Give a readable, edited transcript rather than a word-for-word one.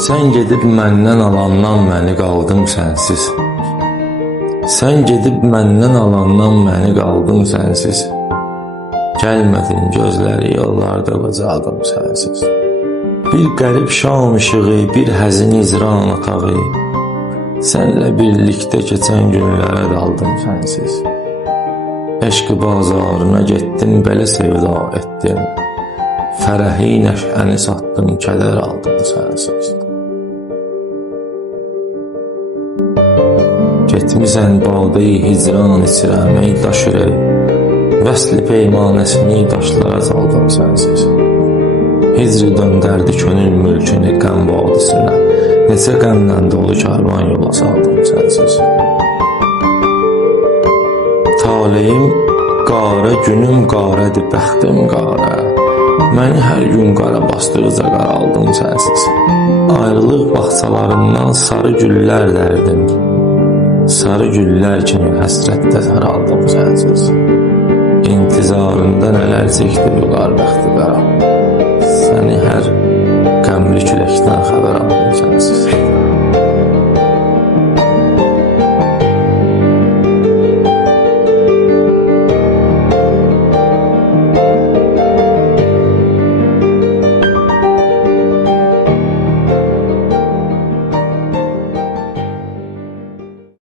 Sən gedib məndən alandan məni qaldım sənsiz. Sən gedib məndən alandan məni qaldım sənsiz. Gəlmədin gözləri yollarda qocaldım sənsiz. Bir qərib şam işığı, bir həzin izran otağı, sənlə birlikdə keçən günlərə daldım sənsiz. Eşq bazarına getdim, belə sevda etdim. Fərəhi nəşəni satdım, kədər aldım sənsiz. Getmisən badeyi hicran içirəm ey daş ürək, vəsli peymanəsini daşlara saldım sənsiz. Hicri döndərdi könül mülkünü qəm vadisinə, neçə qəmlə dolu karvan yola saldım sənsiz. Taleyim qara, günüm qarədir, bəxtim qara. Məni hər gün qara bastıqca qaraldım sənsiz. Ayrılıq bağçalarından sarı güllər dərdim. Sarı güllər kimi həsrətdə saraldım sənsiz. İntizarında nələr çəkdi bu qar bəxti qara. Səni hər qəmli küləkdən xəbər aldım.